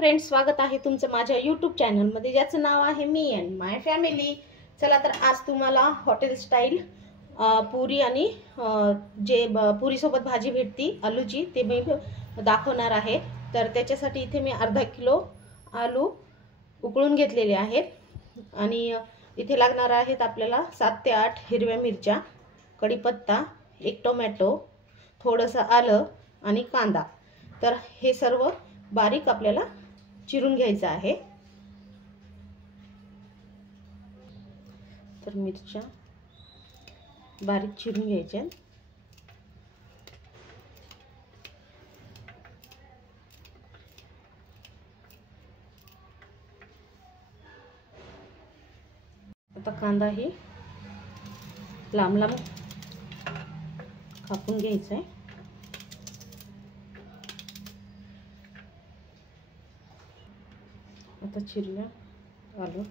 Friends, स्वागत आहे तुमचं माझ्या यूट्यूब चॅनलमध्ये ज्याचं नाव आहे मी अँड माय फॅमिली। चला तर आज तुम्हाला हॉटेल स्टाईल पुरी आणि जे पुरीसोबत भाजी भेटती आलूची ते मी दाखवणार आहे। तर त्याच्यासाठी इथे मी अर्धा किलो आलू उकळून घेतलेले आहेत आणि इथे लागणार आहेत आपल्याला 7 ते 8 हिरव्या मिरच्या, कढीपत्ता, एक टोमॅटो, थोडंसं आलं आणि कांदा। तर हे सर्व बारीक आपल्याला चिरून घ्यायचं आहे। तर मिरच्या बारीक चिरून घ्यायच्या। आता कांदा ही लांब लांब कापून घ्यायचा आहे। आता चिरलं आलू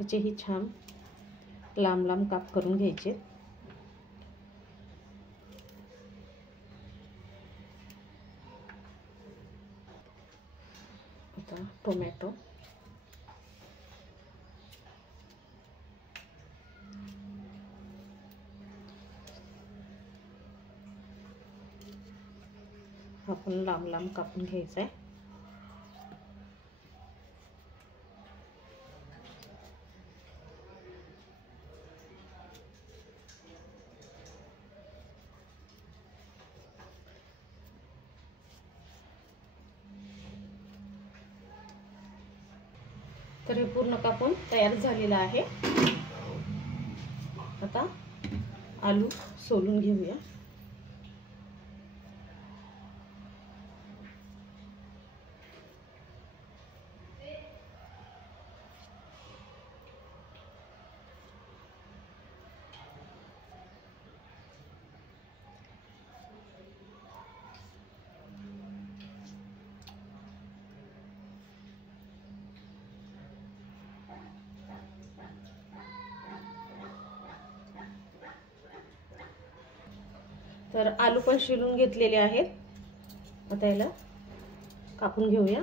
याचेही छान लांब लांब काप करून घ्यायचे। आता टोमॅटो आपण लांब लांब कापून घ्यायचा आहे। तर हे पूर्ण कापून तयार झालेलं आहे। आता आलू सोलून घेऊया। तर आलू पण शिलून घेतलेले आहेत। आता याला कापून घेऊया।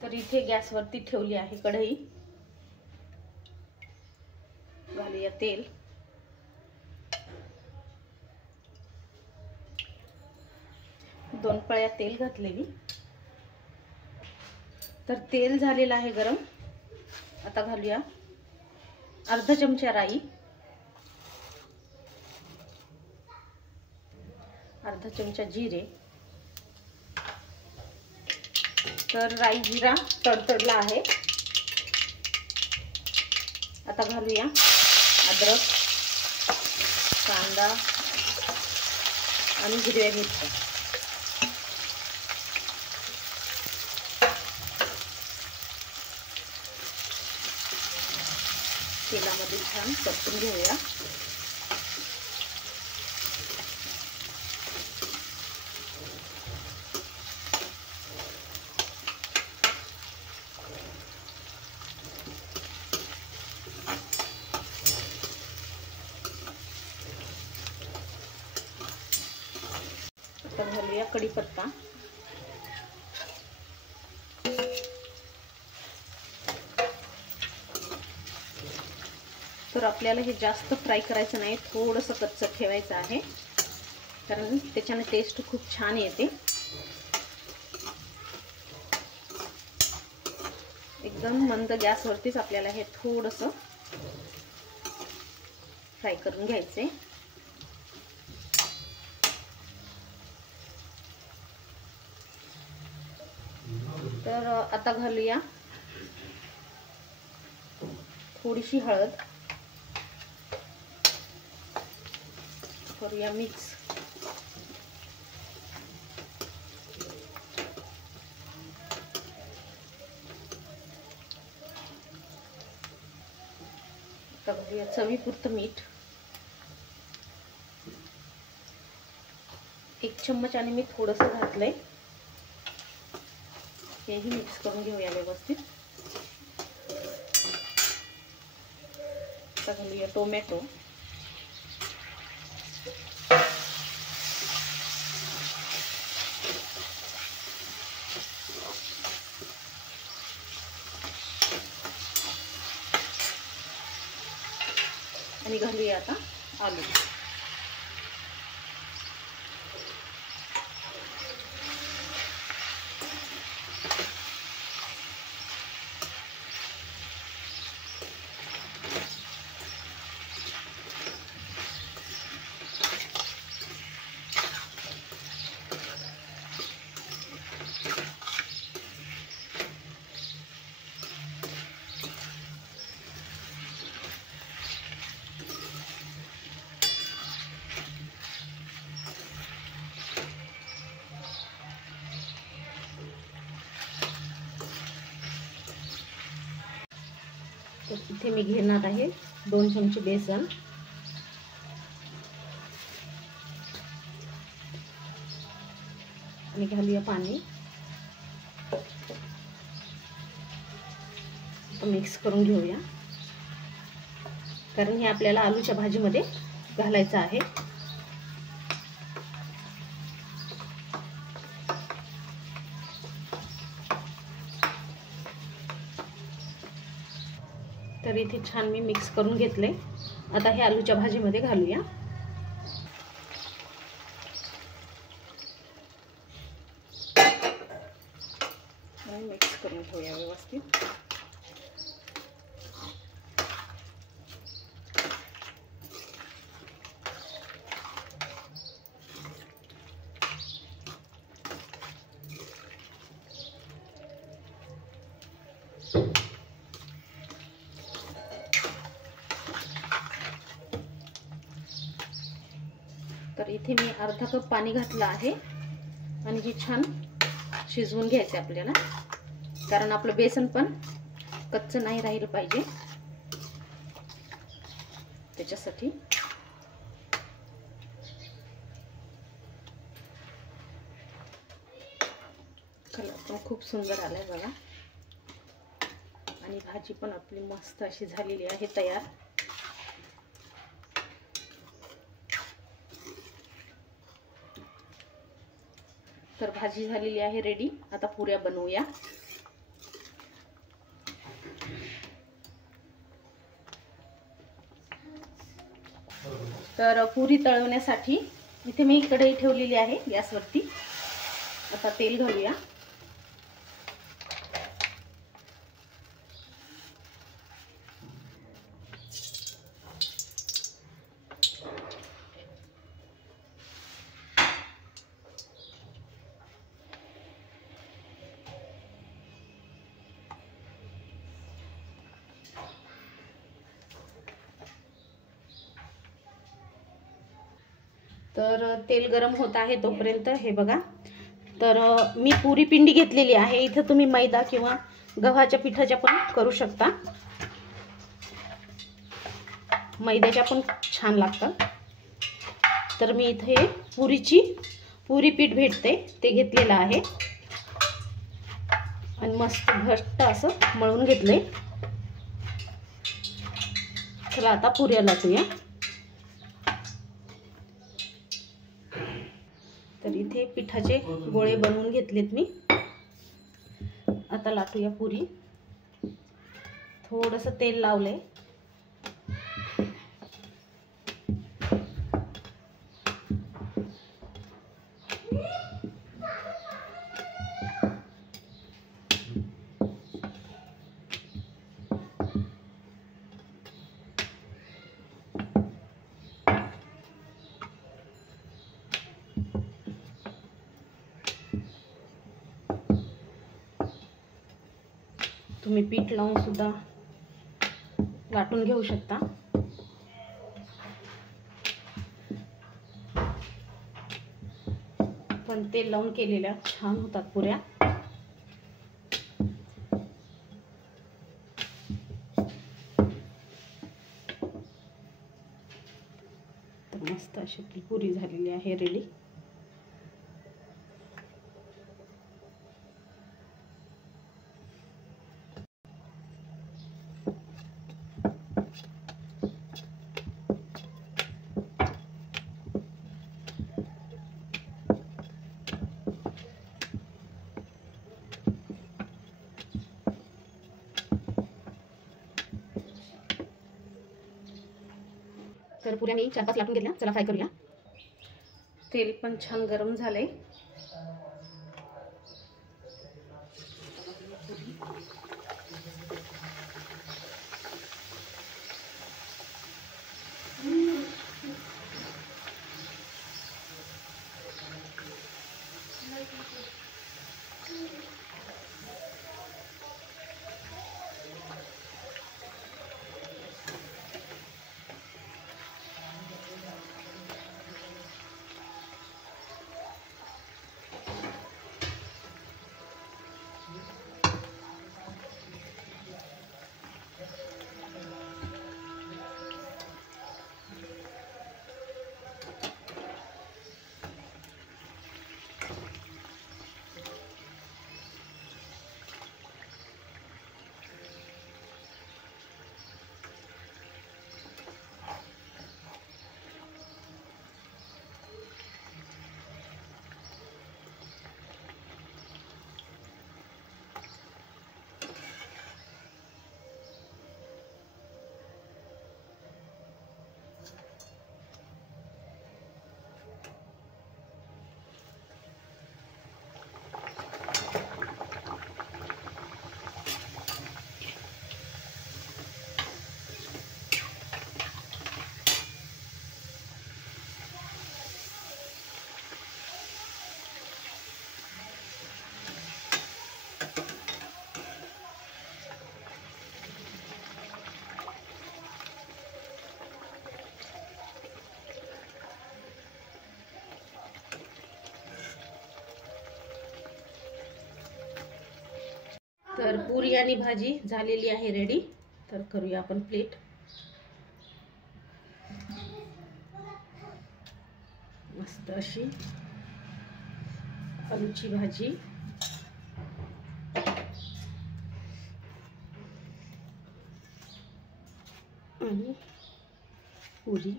तर इथे गॅसवरती ठेवली आहे कढई। घालूया तेल। दोन पळ्या तेल घातलेली। तर तेल झालेलं आहे गरम। आता घालूया अर्धा चमचा राई, अर्धा चमचा जिरे। तर राई जिरा तडतडला आहे। आता घालूया अद्रक, कांदा आणि हिरव्या मिरच्या। तेलामध्ये छान परतून घेऊया। आता घालूया कढीपत्ता। तर आपल्याला हे जास्त फ्राय करायचं नाही, थोडंसं कच्चं ठेवायचं आहे, कारण त्याच्याने टेस्ट खूप छान येते। एकदम मंद गॅसवरतीच आपल्याला हे थोडंसं फ्राय करून घ्यायचे। तर आता घालूया थोडीशी हळद, करूया मिक्स। घालूया चवीपुरतं मीठ, 1 चम्मच आणि मी थोडंसं घातलंय. हेही मिक्स करून घेऊया व्यवस्थित. आता घालूया टोमॅटो, आणि घालूया आता आलू. तर इथे मी घेणार आहे 2 चमचे बेसन, आणि घालूया पाणी. मिक्स करून घेऊया, कारण हे आपल्याला आलूच्या भाजीमध्ये घालायचं आहे. तर इथे छान मी मिक्स करून घेतले. आता हे आलूच्या भाजीमध्ये घालूया. मिक्स करून घेऊया व्यवस्थित. तर इथे मी अर्धा कप पाणी घातलं आहे आणि हे छान शिजवून घ्यायचं आपल्याला, कारण आपलं बेसन पण कच्चं नाही राहिलं पाहिजे त्याच्यासाठी. कलर पण खूप सुंदर आलाय बघा, आणि भाजी पण आपली मस्त अशी झालेली आहे तयार. तर भाजी झालेली आहे रेडी. आता पुऱ्या बनवूया. तर पुरी तळवण्यासाठी इथे मी कढई ठेवलेली आहे गॅसवरती. आता तेल घालूया. तर तेल गरम होत आहे तोपर्यंत हे बघा, तर मी पुरी पिंडी घेतलेली आहे. इथं तुम्ही मैदा किंवा गव्हाच्या पिठाच्या पण करू शकता, मैद्याच्या पण छान लागतात. तर मी इथे पुरी पीठ भेटते ते घेतलेलं आहे आणि मस्त घट्ट असं मळून घेतले. चला आता पुऱ्या लाटूया. तर इथे पिठाचे गोळे बनवून घेतलेत मी. आता लाटूया पुरी. थोडंसं तेल लावलंय. तुम्ही पीठ लावून सुद्धा लाटून घेऊ शकता. पण तेल लावून केलेल्या छान होतात पुऱ्या. मस्त अशी आपली पुरी झालेली आहे रेडी। तर पुऱ्या मी 4-5 लाटून घेतल्या, चला फ्राय करूया। तेल पण छान गरम झालंय। तर पुरी आणि भाजी झालेली आहे रेडी। तर करूया आपण प्लेट। मस्त अशी आलूची भाजी आणि पुरी।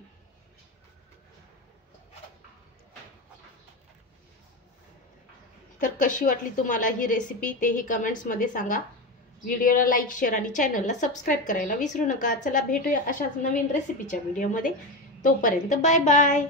तर कशी वाटली तुम्हाला ही रेसिपी तेही कमेंट्स मध्ये सांगा। व्हिडिओला लाईक, शेअर आणि चॅनलला सबस्क्राईब करायला विसरू नका। चला भेटूया अशाच नवीन रेसिपीच्या व्हिडिओमध्ये। तोपर्यंत बाय बाय।